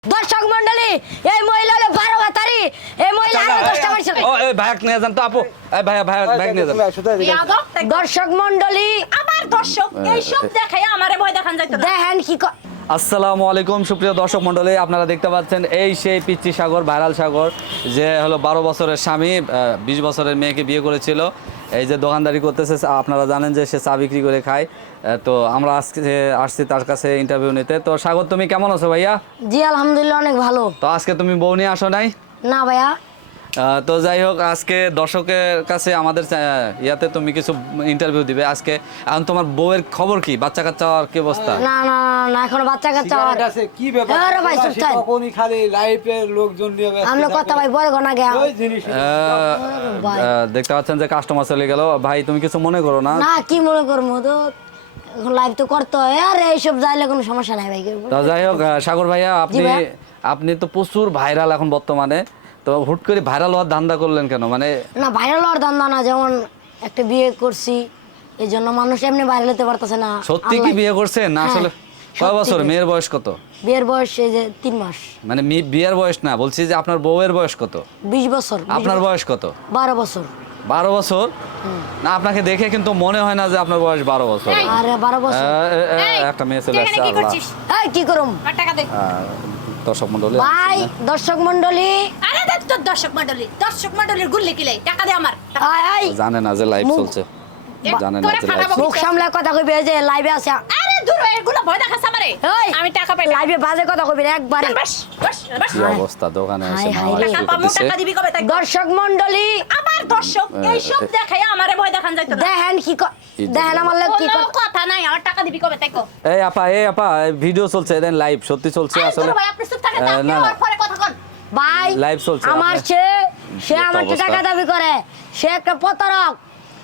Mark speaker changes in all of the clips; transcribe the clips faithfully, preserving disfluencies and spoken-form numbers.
Speaker 1: দর্শক মণ্ডলী এই মহিলা হলো বারো ভাতারি এই মহিলা আরো দশটা মাইছে
Speaker 2: ও এই ভাইক নিয়ে যান তো আপু এই ভাই ভাই ভাই নিয়ে যান
Speaker 1: দর্শক মণ্ডলী
Speaker 3: আমার দর্শক এই সব দেখায় আমারে ভয় দেখান যাইতো না
Speaker 1: দেখেন কি ক-
Speaker 2: আসসালামু আলাইকুম সুপ্রিয় দর্শক মণ্ডলী, আপনারা দেখতে পাচ্ছেন এই সেই পিচ্চি সাগর ভাইরাল সাগর যে হলো বারো বছরের স্বামী বিশ বছরের মেয়েকে বিয়ে করেছিল। এই যে দোকানদারি করতেছে, আপনারা জানেন যে সে চা বিক্রি করে খায়। তো আমরা আজকে আসছি তার কাছে ইন্টারভিউ নিতে। তো সাগর, তুমি কেমন আছো ভাইয়া?
Speaker 1: জি আলহামদুলিল্লাহ অনেক ভালো।
Speaker 2: তো আজকে তুমি বউ নিয়ে আসো নাই?
Speaker 1: না ভাইয়া,
Speaker 2: আহ, তো যাই হোক, আজকে দর্শকের কাছে আমাদের চা- ইয়াতে তুমি কিছু ইন্টারভিউ দিবে আজকে। এখন তোমার বউয়ের খবর কি? বাচ্চা কাচ্চার কি অবস্থা?
Speaker 1: না না না, না এখনো বাচ্চা কাচ্চা হওয়ার-
Speaker 4: সিগারেট আছে, কি ব্যাপার?
Speaker 1: আরে ভাই, চুপ থাক।
Speaker 4: তখনই খালি লাইফের লোকজন নিয়ে ব্যস্ত
Speaker 1: আমরা
Speaker 4: থাকে।
Speaker 1: কথা ভাই বলে গোনা গেয়া
Speaker 4: ওই জিনিস
Speaker 2: আহ, আহ, দেখতে পাচ্ছেন যে কাস্টমার চলে গেল। ভাই তুমি কিছু মনে করো না?
Speaker 1: না কি মনে করবো, তো এখন লাইভ তো করতে হয় আর এইসব যাইলে কোনো সমস্যা নাই ভাই।
Speaker 2: তো যাই হোক, আহ, সাগর ভাইয়া আপনি
Speaker 1: ভাইয়া।
Speaker 2: আপনি তো প্রচুর ভাইরাল এখন বর্তমানে, তো হুট করে ভাইরাল হওয়ার ধান্দা করলেন কেন? মানে
Speaker 1: না ভাইরাল হওয়ার ধান্দা না, যেমন একটা বিয়ে করছি এই জন্য মানুষ এমনি ভাইরাল হতে পারতেছে না।
Speaker 2: সত্যি কি
Speaker 1: আল্লাহ-
Speaker 2: বিয়ে করছেন না?
Speaker 1: হ্যাঁ,
Speaker 2: আসলে কয়
Speaker 1: সত্যি
Speaker 2: বছর?
Speaker 1: করে।
Speaker 2: মেয়ের বয়স কত?
Speaker 1: বিয়ের বয়স এই যে তিন মাস।
Speaker 2: মানে মেয়ে- বিয়ের বয়স না, বলছি যে আপনার বউয়ের বয়স কত?
Speaker 1: বিশ বছর। বিশ
Speaker 2: আপনার
Speaker 1: বছর।
Speaker 2: বয়স কত?
Speaker 1: বারো বছর।
Speaker 2: বারো বছর? না, আপনাকে দেখে কিন্তু মনে হয় না যে আপনার বয়স বারো বছর।
Speaker 1: আরে বারো বছর।
Speaker 2: আহ, এ- এ-
Speaker 3: এই,
Speaker 2: একটা মেয়ে চলে
Speaker 3: তুই
Speaker 2: আসছে।
Speaker 3: এখানে কি
Speaker 2: আল্লাহ।
Speaker 3: করছিস?
Speaker 1: এই কি করুম
Speaker 3: আর টাকা দে
Speaker 2: দর্শক মন্ডলী,
Speaker 1: ভাই, দর্শক মন্ডলী
Speaker 3: আরে দে তোর দর্শক মণ্ডলী দর্শক মণ্ডলীর গুল্লি কিলাই টাকা দে আমার টাকা দে।
Speaker 1: আয় আয়
Speaker 2: জানে না যে লাইভ
Speaker 1: মুখ-
Speaker 2: চলছে,
Speaker 3: এ,
Speaker 2: জানে না
Speaker 3: তোরে
Speaker 2: যে
Speaker 3: ফাটাবো।
Speaker 2: live
Speaker 1: মুখ সামলে কথা কইবে, এই যে লাইভে আছে।
Speaker 3: আরে দূর হ, এগুলো ভয় দেখাস আমারে
Speaker 1: এই,
Speaker 3: আমি টাকা পাই
Speaker 1: লাইভে বাজে কথা কইবে না একবারে।
Speaker 3: বাস বাস বাস
Speaker 2: কি অবস্থা, দোকানে এসে
Speaker 1: হায়, হায়
Speaker 2: মারামারি
Speaker 1: রে।
Speaker 2: শুরু
Speaker 3: টাকা পাবো
Speaker 2: করতেছে।
Speaker 3: টাকা দিবি কবে তাই
Speaker 1: দর্শক মন্ডলী
Speaker 3: আমার দর্শক এই সব দেখায় আমারে ভয় দেখান যাইতো না
Speaker 1: দেখেন কি ক- দেখেন আমার লোক কি
Speaker 3: কোনো
Speaker 1: কর-
Speaker 3: কথা নাই আমার টাকা দিবি কবে তাই কো
Speaker 2: এই আপা, এই আপা, ভিডিও চলছে, দেন লাইভ সত্যি চলছে
Speaker 3: আরে
Speaker 2: আসলে।
Speaker 3: দূর ভাই আপনি চুপ থাকেন
Speaker 2: আহ,
Speaker 3: না
Speaker 2: না,
Speaker 3: আপনি
Speaker 2: না।
Speaker 3: ওর পরে কথা কন
Speaker 1: ভাই
Speaker 2: Live চলছে,
Speaker 1: আমার
Speaker 2: আপনি-
Speaker 1: সে সে
Speaker 2: কি
Speaker 1: আমার
Speaker 2: অবস্থা?
Speaker 1: টাকা দাবি করে, সে একটা প্রতারক,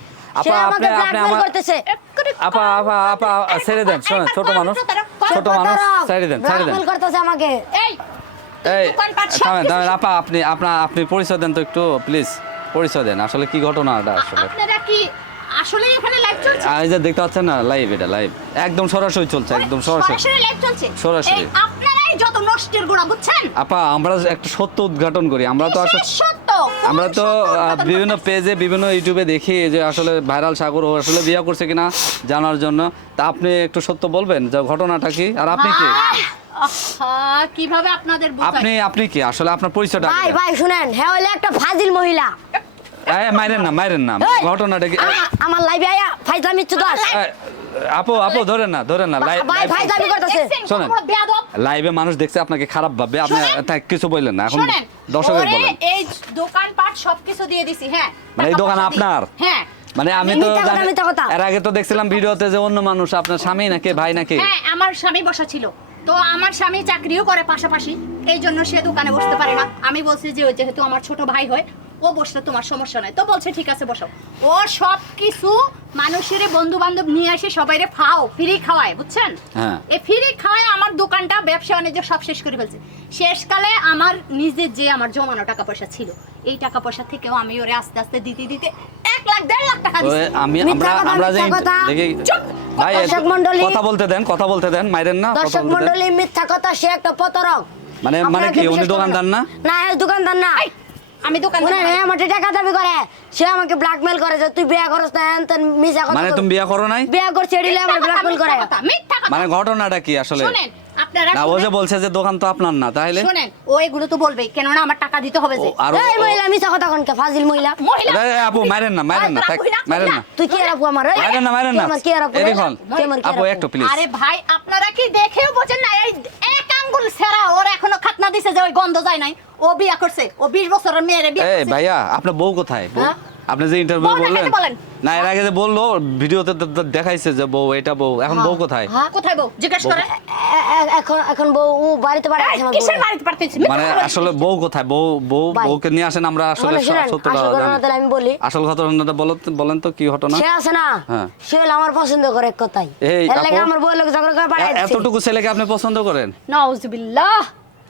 Speaker 1: সে
Speaker 2: আপা,
Speaker 1: আমাকে
Speaker 2: আপনি- আপনি
Speaker 1: ব্ল্যাকমেল
Speaker 2: আমার-
Speaker 1: করতেছে।
Speaker 2: আপা আপা আপা ছেড়ে দেন, শোনেন, ছোট মানুষ ছোট মানুষ, ছেড়ে দেন ছেড়ে দেন।
Speaker 1: ব্ল্যাকমেল করতেছে আমাকে।
Speaker 3: এই
Speaker 2: এই
Speaker 3: দোকানপাট সব
Speaker 2: থামেন
Speaker 3: কিছু-
Speaker 2: থামেন আপা, আপনি আপনার আপনি পরিচয় দেন তো একটু প্লিজ, পরিচয় দেন, আসলে কি ঘটনাটা আসলে।
Speaker 3: আপনারা কি আসলে এখানে লাইভ চলছে
Speaker 2: আর এই যে দেখতে পাচ্ছেন না, লাইভ, এটা লাইভ একদম সরাসরি চলছে, একদম সরাসরি।
Speaker 3: সরাসরি লাইভ চলছে
Speaker 2: সরাসরি।
Speaker 3: এই আপনারাই যত নষ্টের গুণা বুঝছেন
Speaker 2: আপা আমরা একটা সত্য উদ্ঘাটন করি, আমরা তো আসলে
Speaker 3: কিসের সত্য
Speaker 2: আমরা তো
Speaker 3: কোন সত্য
Speaker 2: আহ,
Speaker 3: উদ্ঘাটন
Speaker 2: বিভিন্ন
Speaker 3: করতেছেন?
Speaker 2: পেজে বিভিন্ন ইউটিউবে দেখি যে আসলে ভাইরাল সাগর ও আসলে বিয়ে করছে কিনা জানার জন্য। তা আপনি একটু সত্য বলবেন যে ঘটনাটা কি, আর আপনি কি?
Speaker 3: আহ, আহা, কিভাবে আপনাদের বুঝাই?
Speaker 2: আপনি আপনি কি আসলে আপনার পরিচয়টা আগে
Speaker 1: ভাই
Speaker 2: দেন।
Speaker 1: ভাই শুনেন, হ্যাঁ হইলে একটা ফাজিল মহিলা।
Speaker 2: এই, মাইরেন না মাইরেন না,
Speaker 1: এই,
Speaker 2: ঘটনাটা কি?
Speaker 1: আমা- আমার লাইভে আয়া ফাইজলামি চুদাস।
Speaker 2: এই, আপু আপু ধরেন না ধরেন না, লাইভ
Speaker 1: ভাই ফাইজলামি করতেছে।
Speaker 3: দেখছেন, কত
Speaker 2: শোনেন।
Speaker 3: বড় বেয়াদব?
Speaker 2: লাইভে মানুষ দেখছে আপনাকে খারাপ ভাববে, আপনি
Speaker 3: শোনেন।
Speaker 2: তাই কিছু বললেন না, এখন
Speaker 3: শোনেন,
Speaker 2: দর্শকের
Speaker 3: ওরে
Speaker 2: বলেন।
Speaker 3: এই দোকানপাট সবকিছু দিয়ে দিছি, হ্যাঁ
Speaker 2: মানে এই
Speaker 3: টাকা
Speaker 2: দোকান
Speaker 3: পয়সা দিই।
Speaker 2: আপনার?
Speaker 3: হ্যাঁ
Speaker 2: মানে আমি তো
Speaker 1: মিথ্যা কথা,
Speaker 2: জানি-
Speaker 1: মিথ্যা কথা।
Speaker 2: এর আগে তো দেখছিলাম ভিডিওতে যে অন্য মানুষ, আপনার স্বামী নাকি ভাই নাকি?
Speaker 3: হ্যাঁ আমার স্বামী বসা ছিল, তো আমার স্বামী চাকরিও করে পাশাপাশি, এই জন্য সে দোকানে বসতে পারে না। আমি বলছি যে ও যেহেতু আমার ছোট ভাই হয়, ও বসলে তোমার সমস্যা নাই, তো বলছে ঠিক আছে বসো। ও সব কিছু মানুষের বন্ধু বান্ধব নিয়ে আসে সবাইরে ফাও ফ্রি খাওয়ায়, বুঝছেন?
Speaker 2: হ্যাঁ।
Speaker 3: এই ফ্রি খাওয়ায় আমার দোকানটা ব্যবসা বাণিজ্য সব শেষ করে ফেলছে। শেষকালে আমার নিজের যে আমার জমানো টাকা পয়সা ছিল, এই টাকা পয়সা থেকেও আমি ওরে আস্তে আস্তে দিতে দিতে এক লাখ দেড় লাখ টাকা
Speaker 2: ওই
Speaker 3: দিচ্ছি।
Speaker 2: আমি
Speaker 1: মিথ্যা
Speaker 2: আমরা
Speaker 1: কথা,
Speaker 2: আমরা যে
Speaker 1: মিথ্যা কথা।
Speaker 2: দেখি
Speaker 3: চুপ!
Speaker 2: ভাই
Speaker 1: দর্শক
Speaker 2: একটু
Speaker 1: মণ্ডলী।
Speaker 2: কথা বলতে দেন, কথা বলতে দেন, মাইরেন না, কথা
Speaker 1: দর্শক
Speaker 2: বলতে দেন।
Speaker 1: মন্ডলী মিথ্যা কথা, সে একটা প্রতারক।
Speaker 2: মানে মানে
Speaker 1: আপনারা
Speaker 2: কি
Speaker 1: কেউ
Speaker 2: উনি
Speaker 1: বিশ্বাস করবেন
Speaker 2: দোকানদার না?
Speaker 1: না এ দোকানদার না।
Speaker 3: এই, আমি দোকান
Speaker 1: উনি হ্যাঁ আমার টাকা দাবি করে, সে আমাকে ব্ল্যাকমেল করে যে তুই বিয়ে করছ না, এন তেন মিছা কথা।
Speaker 2: মানে তুমি বিয়ে করো নাই?
Speaker 1: বিয়ে করছে এডিলে আমার ব্ল্যাকমেল করে।
Speaker 2: মানে ঘটনাটা কি আসলে?
Speaker 3: শুনেন আপনারা
Speaker 2: না ও যে
Speaker 3: শুনেন,
Speaker 2: বলছে যে দোকান তো আপনার না, তাহলে
Speaker 3: শুনেন ও এগুলো তো বলবেই, কেননা আমার টাকা দিতে হবে যে।
Speaker 2: ও, আর
Speaker 1: এই মহিলা মিছা কথা কোনকে, ফাজিল মহিলা।
Speaker 3: মহিলা
Speaker 2: এই, এই, আপু মাইরেন না মাইরেন না,
Speaker 3: আরে,
Speaker 2: থাক,
Speaker 3: মহিলা,
Speaker 2: মাইরেন না,
Speaker 1: তুই কি আর আপু আমার? এই,
Speaker 2: মাইরেন না, মাইরেন
Speaker 1: তুই
Speaker 2: না,
Speaker 1: আমার কি আর আপু?
Speaker 2: এই দেখুন,
Speaker 1: তুই আমার কি আর
Speaker 2: আপু একটু প্লিজ।
Speaker 3: আরে ভাই আপনারা কি দেখেও বোঝেন না, এই এক আঙ্গুল সেরা ওর এখনো খাতনা দিছে যে ওই গন্ধ যায় নাই। ও বিয়া করছে, ও বিশ বছরের মেয়েরে বিয়ে
Speaker 2: এই
Speaker 3: করছে।
Speaker 2: ভাইয়া, আপনার বউ কোথায়? বউ?
Speaker 3: হ্যাঁ?
Speaker 2: আপনি যে ইন্টারভিউ
Speaker 3: বউ
Speaker 2: বললেন
Speaker 3: দেখাতে বলেন।
Speaker 2: না, এর আগে যে বললো ভিডিওতে তো- তো দেখাইছে যে বউ, এটা বউ, এখন বউ কোথায়?
Speaker 1: হ্যাঁ?
Speaker 3: কোথায় বউ জিজ্ঞেস করে?
Speaker 1: এ- এ- এখন এখন বউ ও বাড়িতে বাড়ি
Speaker 3: এই,
Speaker 1: আছে আমার
Speaker 3: কিসের
Speaker 1: বউ।
Speaker 3: বাড়িতে পারতেছি?
Speaker 2: মানে আসলে বউ কোথায়? বউ বউ
Speaker 1: ভাই।
Speaker 2: বউকে নিয়ে আসেন, আমরা আসলে
Speaker 1: শুনেন, শুনেন,
Speaker 2: সত্যটা
Speaker 1: আসল
Speaker 2: জানি।
Speaker 1: ঘটনাটা আমি বলি।
Speaker 2: আসল ঘটনাটা বলো- বলেন তো কি ঘটনা?
Speaker 1: সে আছে না,
Speaker 2: হ্যাঁ।
Speaker 1: সে হলো আমার পছন্দ করে এক কথাই।
Speaker 2: এই,
Speaker 1: এর লাগে
Speaker 2: আপু,
Speaker 1: আমার বউ লোক ঝগড়া করে বাড়াই
Speaker 2: এ-
Speaker 1: দিছে।
Speaker 2: এতটুকু ছেলেকে আপনি পছন্দ করেন?
Speaker 3: নাউজুবিল্লাহ।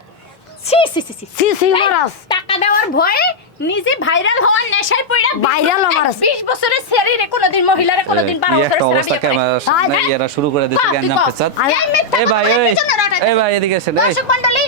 Speaker 3: সি সি সি সি
Speaker 1: সি সি
Speaker 3: এই,
Speaker 1: মারাস।
Speaker 3: টাকা দেওয়ার ভয়ে নিজে ভাইরাল হওয়ার নেশায় পড়া
Speaker 1: Viral আমার আছে।
Speaker 3: বিশ বছরের শরীরে কোনোদিন মহিলারে কোনোদিন বারো
Speaker 2: এই
Speaker 3: বছরের
Speaker 2: একটা
Speaker 3: ছেলে
Speaker 2: অবস্থা
Speaker 3: বিয়ে করে।
Speaker 2: ক্যামেরার সামনে
Speaker 3: হ্যাঁ?
Speaker 2: এরা শুরু করে দিচ্ছে
Speaker 3: কও, তুই
Speaker 2: গ্যাঞ্জাম
Speaker 3: কও।
Speaker 2: ফেসাদ।
Speaker 3: এই মিথ্যা
Speaker 2: এই ভাই,
Speaker 3: কথা
Speaker 2: এই,
Speaker 3: বলার জন্য রটাইতেছে।
Speaker 2: এই ভাই, এদিকে এসেন, এই।
Speaker 3: দর্শক মণ্ডলী, ও কোনো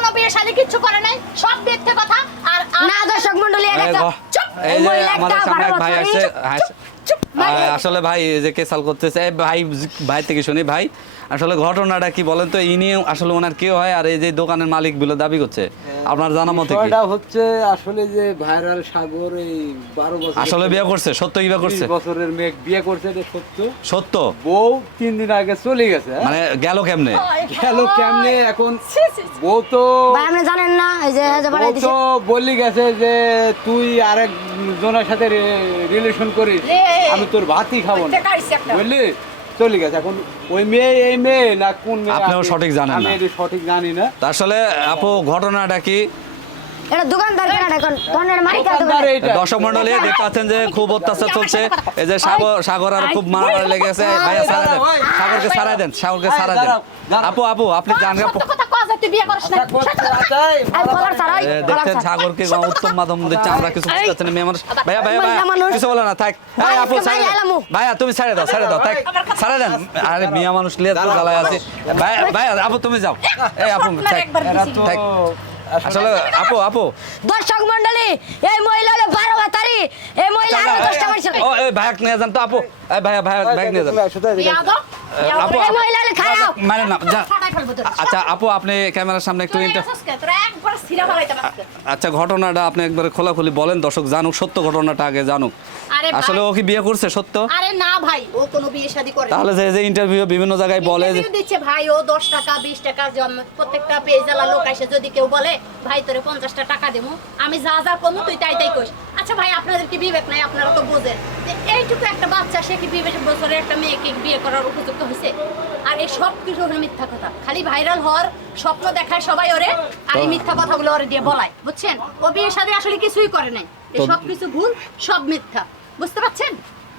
Speaker 3: বিয়ে শাদী কিচ্ছু করে নাই, সব মিথ্যে কথা। আর আর-
Speaker 1: না দর্শক মন্ডলী এটা
Speaker 2: এই
Speaker 1: একটা-
Speaker 2: ঘ-
Speaker 3: চুপ।
Speaker 2: এই যে
Speaker 1: মহিলা একটা
Speaker 2: আমাদের সামনে এক
Speaker 1: বারো
Speaker 2: ভাই
Speaker 1: বছরের-
Speaker 2: আসছে হাস-
Speaker 3: চুপ, ভাই।
Speaker 2: আহ, আসলে ভাই এই যে কেসাল করতেছে এই ভাই ভাই থেকে শুনি ভাই আসলে ঘটনাটা কি বলেন তো ইনি আসলে ওনার কেউ হয় আর এই যে দোকানের মালিক গুলো দাবি করছে আপনার জানা মতে কি
Speaker 4: বিষয়টা হচ্ছে আসলে যে ভাইরাল সাগর এই বারো বছর
Speaker 2: আসলে বিয়ে করছে সত্য কি বিয়ে করছে
Speaker 4: বছরের মেয়ে বিয়ে করছে এটা সত্য।
Speaker 2: সত্য
Speaker 4: বউ তিন দিন আগে চলে গেছে, হ্যাঁ?
Speaker 2: মানে গেল কেমনে
Speaker 4: গেল কেমনে এখন?
Speaker 3: ছি, ছি, ছি।
Speaker 4: বউ তো
Speaker 1: ভাই আপনি জানেন না এই যে এই যে বাড়াই
Speaker 4: বউ
Speaker 1: দিছে
Speaker 4: তো বলি গেছে যে তুই আরেক জনের সাথে রিলেশন করিস,
Speaker 3: রে।
Speaker 4: আমি তোর ভাতই খাবো না,
Speaker 3: একটা গাড়ি একটা।
Speaker 4: বুঝলি? চলে গেছে। এখন ওই মেয়ে এই মেয়ে না কোন মেয়ে
Speaker 2: আপনিও
Speaker 4: আমি-
Speaker 2: সঠিক জানেন
Speaker 4: আমি
Speaker 2: না।
Speaker 4: এটা সঠিক জানি না।
Speaker 2: তা আসলে আপু ঘটনাটা কি
Speaker 1: এটা দোকানদার কেনা এখন দোকানের মালিক আর
Speaker 4: দোকানদার
Speaker 1: দোকানের-
Speaker 4: এইটা।
Speaker 2: দর্শক মন্ডলী দেখতে পাচ্ছেন যে খুব অত্যাচার চলছে এই যে সাগর সাগর আর খুব মারামারি লেগেছে ভাইয়া ছাড়াই দেন সাগরকে ছাড়াই দেন সাগরকে ছাড়াই দেন আপু আপু আপনি জানেন আপু
Speaker 3: সত্য কথা কওয়া যায়, তুই বিয়ে করিস না। সত্য কথা।
Speaker 1: এই কলার ছাড়াই
Speaker 2: এ, দেখছেন সাগরকে উত্তম মাধ্যম দিচ্ছে আমরা কিছু বুঝতে পারছি না মেয়ে মানুষ ভাইয়া ভাইয়া ভাইয়া
Speaker 1: মহিলা মানুষ।
Speaker 2: কিছু বলো না থাক
Speaker 1: ভাই,
Speaker 2: এই আপু
Speaker 1: আজকে
Speaker 2: ছাড়ে
Speaker 1: ভাই
Speaker 2: দাও
Speaker 1: এলামু।
Speaker 2: ভাইয়া তুমি ছাড়ে দাও ছাড়ে দাও থাক ছাড়ে দেন আরে মিয়া মানুষ লিয়ে তো জ্বালায় আছে ভাইয়া ভাইয়া আপু তুমি যাও এই আপু
Speaker 3: স্বপ্নের
Speaker 2: থাক
Speaker 3: একবার
Speaker 4: এরা
Speaker 3: দিছি।
Speaker 4: তো
Speaker 2: থাক। আসলে আপু আপু
Speaker 1: দর্শক মন্ডলী এই মহিলা হলো বারো বাতারি এই মহিলা আরো দশটা মারছে
Speaker 2: ও এই ভাইয়া নিয়ে যান তো আপু এই ভাইয়া ভাইয়া ব্যাগ নিয়ে যান
Speaker 4: তুমি একসাথে এদিকে
Speaker 3: বিয়ে দাও। বিয়ে
Speaker 2: আপু
Speaker 3: করে-
Speaker 1: এই মহিলা হলো খারাপ
Speaker 2: মানে না যা
Speaker 3: ফাটাই ফেলবো তোর।
Speaker 2: আচ্ছা আপু আপনি ক্যামেরার সামনে একটু
Speaker 3: তুই
Speaker 2: ইন্টার
Speaker 3: আসিস কে? তোরা একবার ছিঁড়া ফেলাইতে পারছিস।
Speaker 2: আচ্ছা ঘটনাটা আপনি একবার খোলাখুলি বলেন দর্শক জানুক সত্য ঘটনাটা আগে জানুক
Speaker 3: আরে ভাই-
Speaker 2: আসলে ও কি বিয়ে করছে সত্য
Speaker 3: আরে না ভাই, ও কোনো বিয়ে শাদী করে না।
Speaker 2: তাহলে যে যে ইন্টারভিউ বিভিন্ন জায়গায় বলে যে
Speaker 3: Interview দিচ্ছে ভাই, ও দশ টাকা বিশ টাকা জম- প্রত্যেকটা পেজালা লোক এসে যদি কেউ বলে ভাই তোরে পঞ্চাশটা টাকা দেবো, আমি যা যা কমু তুই তাই তাই কইস। আচ্ছা ভাই, আপনাদের কি বিবেক নাই? আপনারা তো বোঝেন যে এইটুকু একটা বাচ্চা, সে কি বিশ বছরের একটা মেয়েকে বিয়ে করার উপযুক্ত হয়েছে? আর এই সব কিছু হলো মিথ্যা কথা, খালি ভাইরাল হওয়ার স্বপ্ন দেখায় সবাই ওরে, আর এই মিথ্যা কথাগুলো ওরে দিয়ে বলায়, বুঝছেন? ও বিয়ের সাথে আসলে কিছুই করে নাই, এই
Speaker 2: তো-
Speaker 3: সব কিছু ভুল, সব মিথ্যা, বুঝতে পারছেন?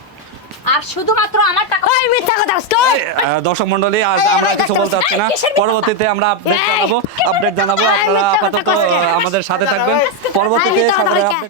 Speaker 3: আর শুধুমাত্র আমার টাকা
Speaker 1: ওই মিথ্যা কথা স্টপ
Speaker 2: এই, আহ, দর্শক মন্ডলী আজ
Speaker 1: এই,
Speaker 2: আমরা
Speaker 1: এই,
Speaker 2: কিছু
Speaker 1: এই,
Speaker 2: বলতে চাচ্ছি না
Speaker 3: এই, কিসের মিথ্যা
Speaker 2: পরবর্তীতে আমরা আপডেট
Speaker 1: এই,
Speaker 2: জানাবো
Speaker 1: কি
Speaker 2: আপডেট
Speaker 1: মিথ্যা
Speaker 2: জানাবো
Speaker 1: কথা? এই,
Speaker 2: আপনারা
Speaker 1: মিথ্যা কথা
Speaker 2: আপাতত
Speaker 1: কইছে।
Speaker 2: আমাদের সাথে থাকবেন
Speaker 1: এই,
Speaker 2: পরবর্তীতে
Speaker 1: মিথ্যা কথা
Speaker 2: সাগরের
Speaker 1: কইছে।
Speaker 2: update